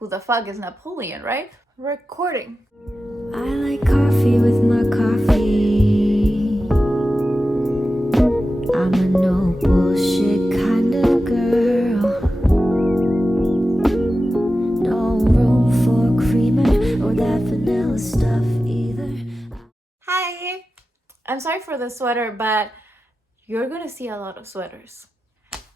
Who the fuck is Napoleon, right? Recording. I like coffee with my coffee. I'm a no bullshit kind of girl. No room for creamer or that vanilla stuff either. Hi! I'm sorry for the sweater, but you're gonna see a lot of sweaters.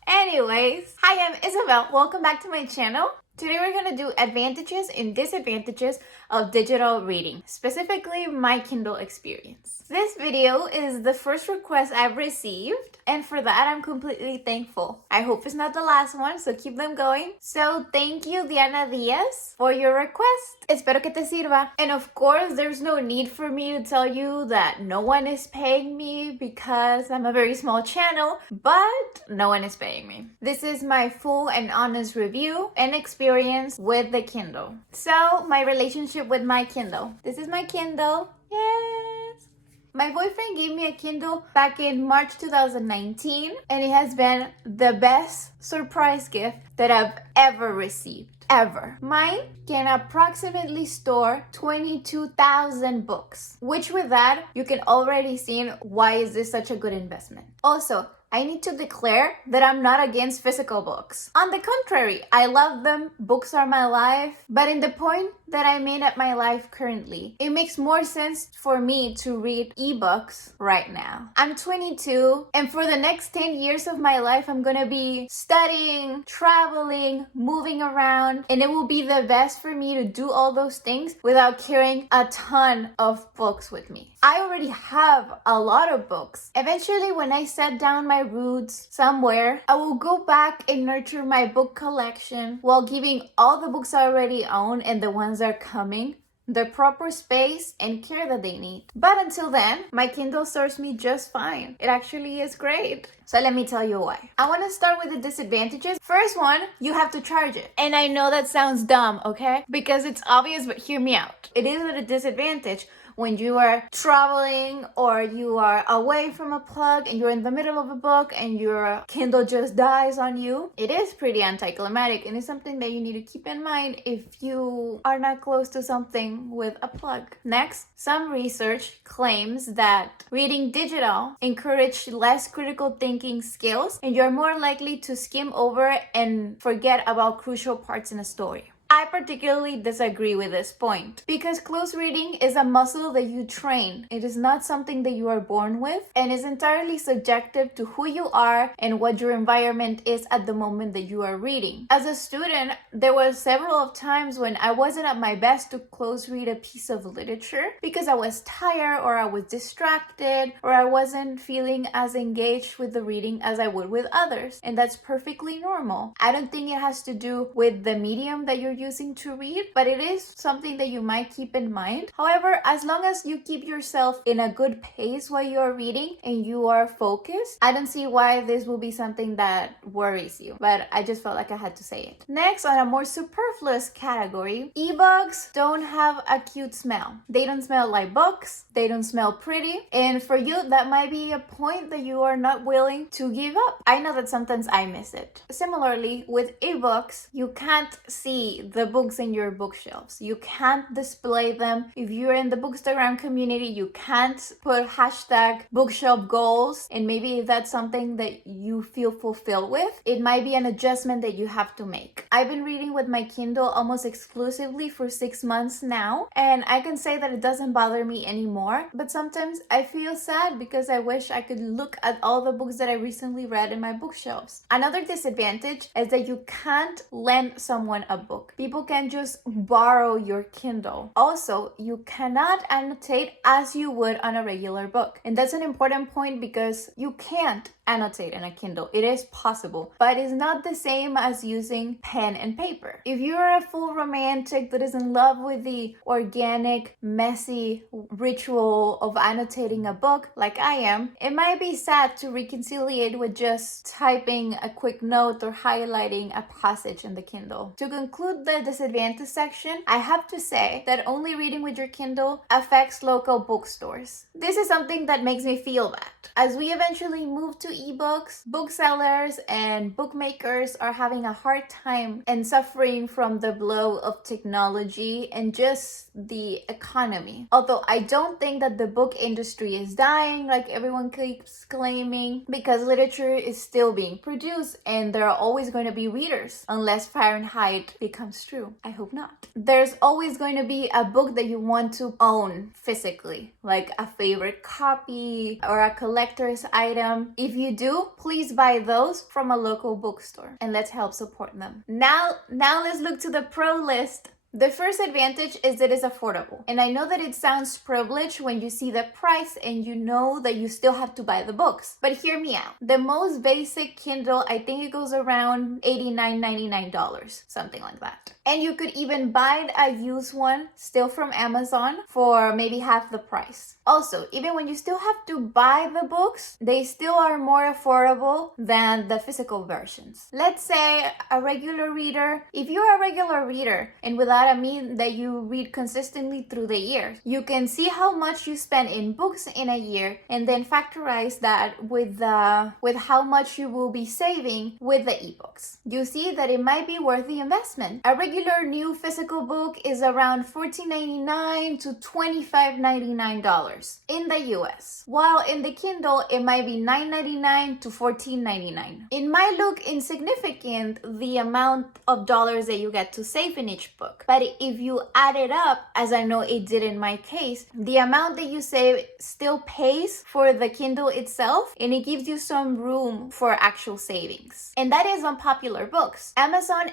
Anyways, hi, I'm Isabel. Welcome back to my channel. Today we're gonna do advantages and disadvantages of digital reading, specifically my Kindle experience. This video is the first request I've received, and for that I'm completely thankful. I hope it's not the last one, so keep them going. So thank you, Diana Diaz, for your request. Espero que te sirva. And of course, there's no need for me to tell you that no one is paying me because I'm a very small channel, but no one is paying me. This is my full and honest review and experience with the Kindle. So, my relationship with my Kindle. This is my Kindle. Yes! My boyfriend gave me a Kindle back in March 2019, and it has been the best surprise gift that I've ever received. Ever. Mine can approximately store 22,000 books, which with that, you can already see why is this such a good investment. Also, I need to declare that I'm not against physical books. On the contrary, I love them. Books are my life. But in the point that I'm in at my life currently, it makes more sense for me to read ebooks right now. I'm 22, and for the next 10 years of my life, I'm gonna be studying, traveling, moving around, and it will be the best for me to do all those things without carrying a ton of books with me. I already have a lot of books. Eventually, when I set down my roots somewhere, I will go back and nurture my book collection while giving all the books I already own and the ones that are coming the proper space and care that they need. But until then, my Kindle serves me just fine. It actually is great. So let me tell you why. I want to start with the disadvantages. First one, you have to charge it. And I know that sounds dumb, okay? Because it's obvious, but hear me out. It is a disadvantage when you are traveling or you are away from a plug and you're in the middle of a book and your Kindle just dies on you. It is pretty anticlimactic, and it's something that you need to keep in mind if you are not close to something with a plug. Next, some research claims that reading digital encourages less critical thinking skills and you're more likely to skim over and forget about crucial parts in a story. I particularly disagree with this point because close reading is a muscle that you train. It is not something that you are born with and is entirely subjective to who you are and what your environment is at the moment that you are reading. As a student, there were several of times when I wasn't at my best to close read a piece of literature because I was tired or I was distracted or I wasn't feeling as engaged with the reading as I would with others. And that's perfectly normal. I don't think it has to do with the medium that you're using to read, but it is something that you might keep in mind. However, as long as you keep yourself in a good pace while you're reading and you are focused, I don't see why this will be something that worries you, but I just felt like I had to say it. Next, on a more superfluous category, ebooks don't have a cute smell. They don't smell like books, they don't smell pretty, and for you, that might be a point that you are not willing to give up. I know that sometimes I miss it. Similarly, with ebooks, you can't see the books in your bookshelves. You can't display them. If you're in the Bookstagram community, you can't put hashtag bookshelf goals. And maybe if that's something that you feel fulfilled with, it might be an adjustment that you have to make. I've been reading with my Kindle almost exclusively for 6 months now, and I can say that it doesn't bother me anymore. But sometimes I feel sad because I wish I could look at all the books that I recently read in my bookshelves. Another disadvantage is that you can't lend someone a book. People can just borrow your Kindle. Also, you cannot annotate as you would on a regular book. And that's an important point because you can't annotate in a Kindle. It is possible, but it's not the same as using pen and paper. If you're a full romantic that is in love with the organic, messy ritual of annotating a book like I am, it might be sad to reconciliate with just typing a quick note or highlighting a passage in the Kindle. To conclude the disadvantage section, I have to say that only reading with your Kindle affects local bookstores. This is something that makes me feel bad. As we eventually move to ebooks, booksellers and bookmakers are having a hard time and suffering from the blow of technology and just the economy. Although I don't think that the book industry is dying like everyone keeps claiming, because literature is still being produced and there are always going to be readers unless Fahrenheit becomes true. I hope not. There's always going to be a book that you want to own physically, like a favorite copy or a collector's item. If you do, please buy those from a local bookstore and let's help support them. Now let's look to the pro list. The first advantage is that it's affordable. And I know that it sounds privileged when you see the price and you know that you still have to buy the books. But hear me out. The most basic Kindle, I think it goes around $89, $99, something like that. And you could even buy a used one still from Amazon for maybe half the price. Also, even when you still have to buy the books, they still are more affordable than the physical versions. Let's say a regular reader, if you're a regular reader, and without I mean that you read consistently through the year, you can see how much you spend in books in a year and then factorize that with how much you will be saving with the ebooks. You see that it might be worth the investment. A regular new physical book is around $14.99 to $25.99 in the US, while in the Kindle it might be $9.99 to $14.99. It might look insignificant, the amount of dollars that you get to save in each book, but if you add it up, as I know it did in my case, the amount that you save still pays for the Kindle itself, and it gives you some room for actual savings. And that is on popular books. Amazon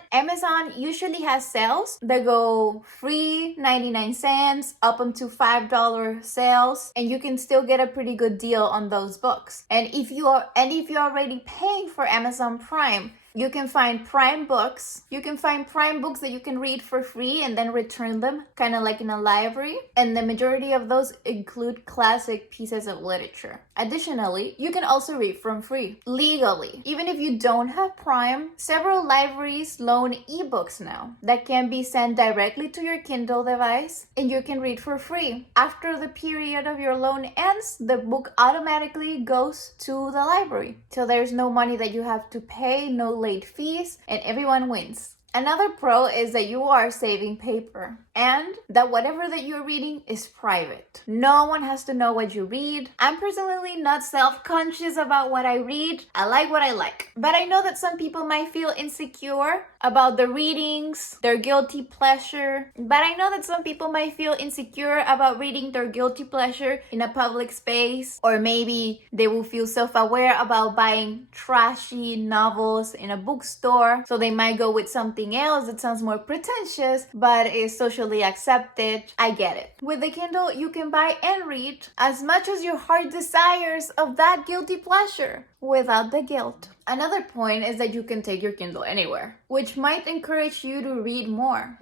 usually has sales that go free 99 cents up until $5 sales, and you can still get a pretty good deal on those books. And if you're already paying for Amazon Prime, you can find Prime books. You can find Prime books that you can read for free and then return them, kind of like in a library. And the majority of those include classic pieces of literature. Additionally, you can also read from free, legally. Even if you don't have Prime, several libraries loan ebooks now that can be sent directly to your Kindle device and you can read for free. After the period of your loan ends, the book automatically goes to the library. So there's no money that you have to pay, no late fees, and everyone wins. Another pro is that you are saving paper and that whatever that you're reading is private. No one has to know what you read. I'm personally not self-conscious about what I read. I like what I like. But I know that some people might feel insecure about the readings, their guilty pleasure. But I know that some people might feel insecure about reading their guilty pleasure in a public space, or maybe they will feel self-aware about buying trashy novels in a bookstore, so they might go with something else that sounds more pretentious but is socially accepted. I get it. With the Kindle, you can buy and read as much as your heart desires of that guilty pleasure without the guilt. Another point is that you can take your Kindle anywhere, which might encourage you to read more,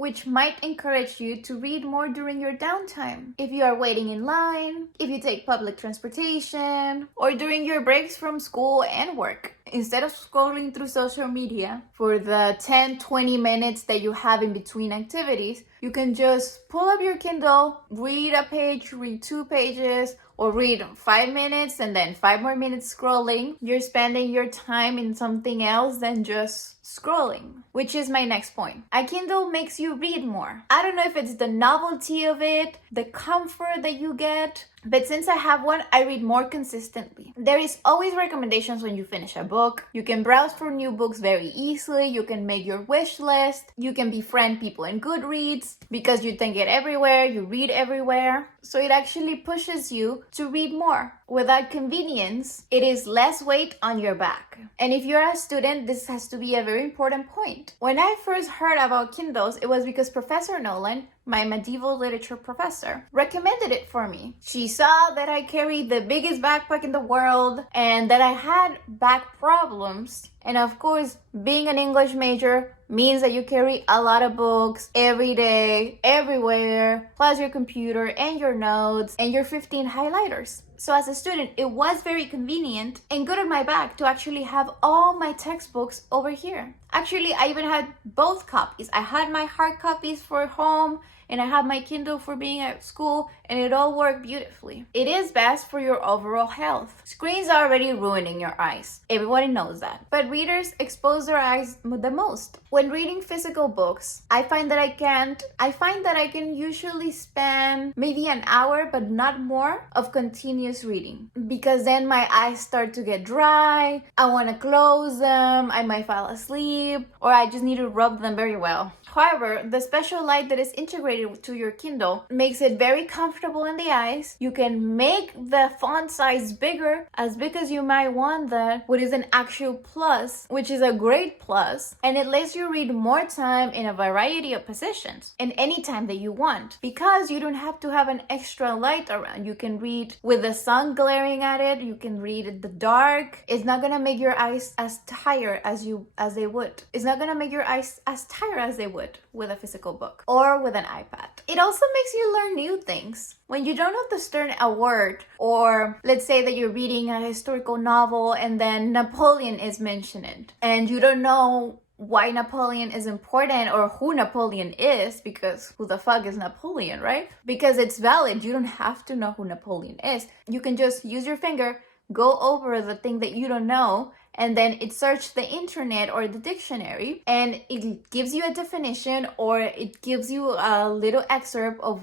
during your downtime. If you are waiting in line, if you take public transportation, or during your breaks from school and work. Instead of scrolling through social media for the 10-20 minutes that you have in between activities, you can just pull up your Kindle, read a page, read 2 pages, or read 5 minutes and then 5 more minutes scrolling. You're spending your time in something else than just scrolling, which is my next point. A Kindle makes you read more. I don't know if it's the novelty of it, the comfort that you get, but since I have one, I read more consistently. There is always recommendations when you finish a book. You can browse for new books very easily. You can make your wish list. You can befriend people in Goodreads because you think it everywhere. You read everywhere. So it actually pushes you to read more. Without convenience, it is less weight on your back. And if you're a student, this has to be a very important point. When I first heard about Kindles, it was because Professor Nolan, my medieval literature professor, recommended it for me. She saw that I carried the biggest backpack in the world and that I had back problems. And of course, being an English major means that you carry a lot of books every day, everywhere, plus your computer and your notes and your 15 highlighters. So as a student, it was very convenient and good on my back to actually have all my textbooks over here. Actually, I even had both copies. I had my hard copies for home and I had my Kindle for being at school, and it all worked beautifully. It is best for your overall health. Screens are already ruining your eyes. Everybody knows that. But readers expose their eyes the most. When reading physical books, I find that I can usually spend maybe an hour, but not more, of continuous reading. Because then my eyes start to get dry, I want to close them, I might fall asleep, or I just need to rub them very well. However, the special light that is integrated to your Kindle makes it very comfortable in the eyes. You can make the font size bigger, as big as you might want that, which is an actual plus, which is a great plus, and it lets you read more time in a variety of positions and any time that you want, because you don't have to have an extra light around. You can read with the sun glaring at it, you can read in the dark. It's not gonna make your eyes as tired as they would. It's not gonna make your eyes as tired as they would with a physical book or with an iPad. It also makes you learn new things. When you don't understand a word, or let's say that you're reading a historical novel and then Napoleon is mentioned and you don't know why Napoleon is important or who Napoleon is, because who the fuck is Napoleon, right? Because it's valid. You don't have to know who Napoleon is. You can just use your finger, go over the thing that you don't know, and then it search the internet or the dictionary, and it gives you a definition, or it gives you a little excerpt of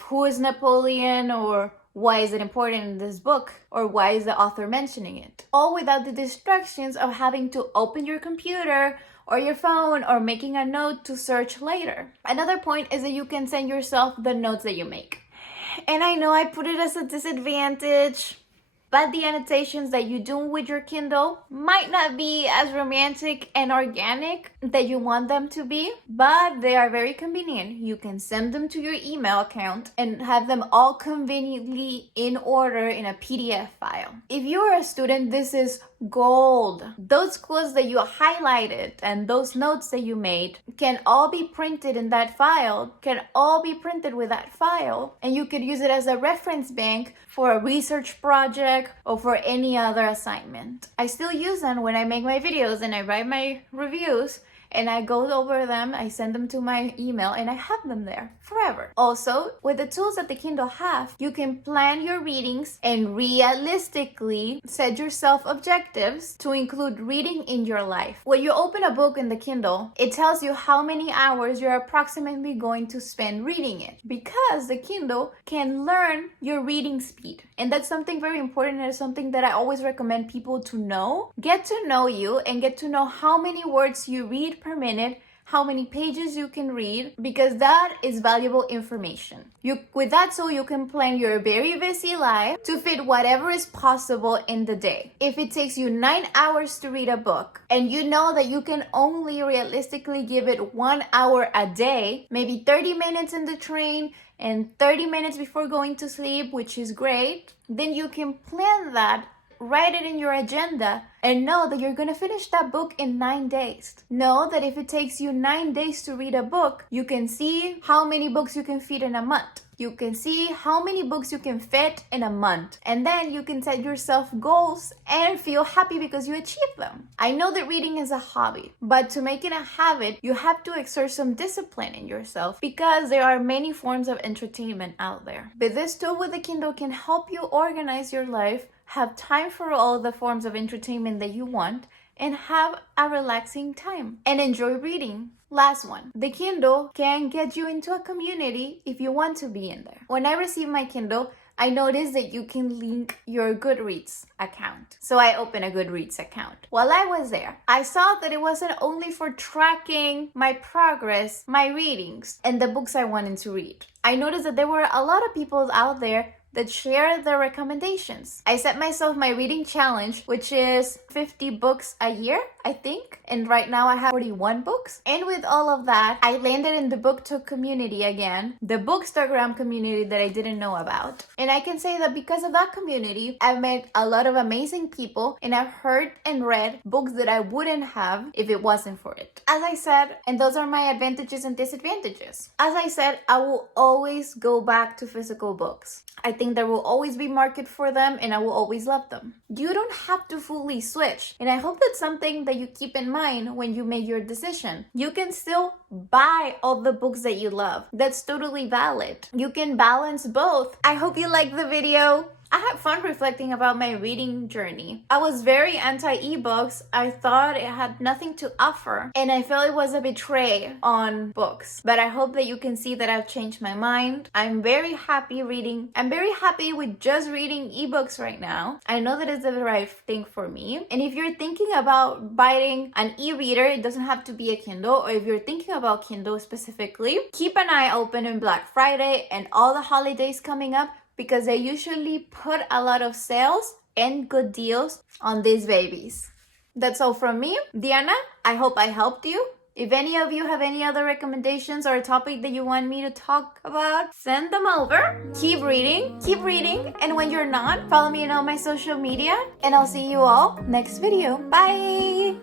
who is Napoleon, or why is it important in this book, or why is the author mentioning it, all without the distractions of having to open your computer or your phone or making a note to search later. Another point is that you can send yourself the notes that you make. And I know I put it as a disadvantage, but the annotations that you do with your Kindle might not be as romantic and organic that you want them to be, but they are very convenient. You can send them to your email account and have them all conveniently in order in a PDF file. If you are a student, this is gold. Those quotes that you highlighted and those notes that you made can all be printed in that file, can all be printed with that file, and you could use it as a reference bank for a research project or for any other assignment. I still use them when I make my videos and I write my reviews, and I go over them, I send them to my email, and I have them there forever. Also, with the tools that the Kindle have, you can plan your readings and realistically set yourself objectives to include reading in your life. When you open a book in the Kindle, it tells you how many hours you're approximately going to spend reading it, because the Kindle can learn your reading speed. And that's something very important, and it's something that I always recommend people to know. Get to know you and get to know how many words you read per minute, how many pages you can read, because that is valuable information. With that tool, you can plan your very busy life to fit whatever is possible in the day. If it takes you 9 hours to read a book, and you know that you can only realistically give it 1 hour a day, maybe 30 minutes in the train and 30 minutes before going to sleep, which is great, then you can plan that, write it in your agenda, and know that you're gonna finish that book in 9 days. Know that if it takes you 9 days to read a book, you can see how many books you can fit in a month. You can see how many books you can fit in a month. And then you can set yourself goals and feel happy because you achieved them. I know that reading is a hobby, but to make it a habit, you have to exert some discipline in yourself, because there are many forms of entertainment out there. But this tool with the Kindle can help you organize your life, have time for all the forms of entertainment that you want, and have a relaxing time and enjoy reading. Last one, the Kindle can get you into a community if you want to be in there. When I received my Kindle, I noticed that you can link your Goodreads account. So I opened a Goodreads account. While I was there, I saw that it wasn't only for tracking my progress, my readings, and the books I wanted to read. I noticed that there were a lot of people out there that share their recommendations. I set myself my reading challenge, which is 50 books a year, I think. And right now I have 41 books. And with all of that, I landed in the BookTok community again, the Bookstagram community that I didn't know about. And I can say that because of that community, I've met a lot of amazing people, and I've heard and read books that I wouldn't have if it wasn't for it. As I said, and those are my advantages and disadvantages. As I said, I will always go back to physical books. I think there will always be market for them, and I will always love them. You don't have to fully switch. And I hope that's something that you keep in mind when you make your decision. You can still buy all the books that you love. That's totally valid. You can balance both. I hope you liked the video. I had fun reflecting about my reading journey. I was very anti-ebooks. I thought it had nothing to offer, and I felt it was a betray on books. But I hope that you can see that I've changed my mind. I'm very happy reading. I'm very happy with just reading ebooks right now. I know that it's the right thing for me. And if you're thinking about buying an e-reader, it doesn't have to be a Kindle, or if you're thinking about Kindle specifically, keep an eye open on Black Friday and all the holidays coming up, because they usually put a lot of sales and good deals on these babies. That's all from me, Diana. I hope I helped you. If any of you have any other recommendations or a topic that you want me to talk about, send them over. Keep reading, and when you're not, follow me on all my social media, and I'll see you all next video. Bye!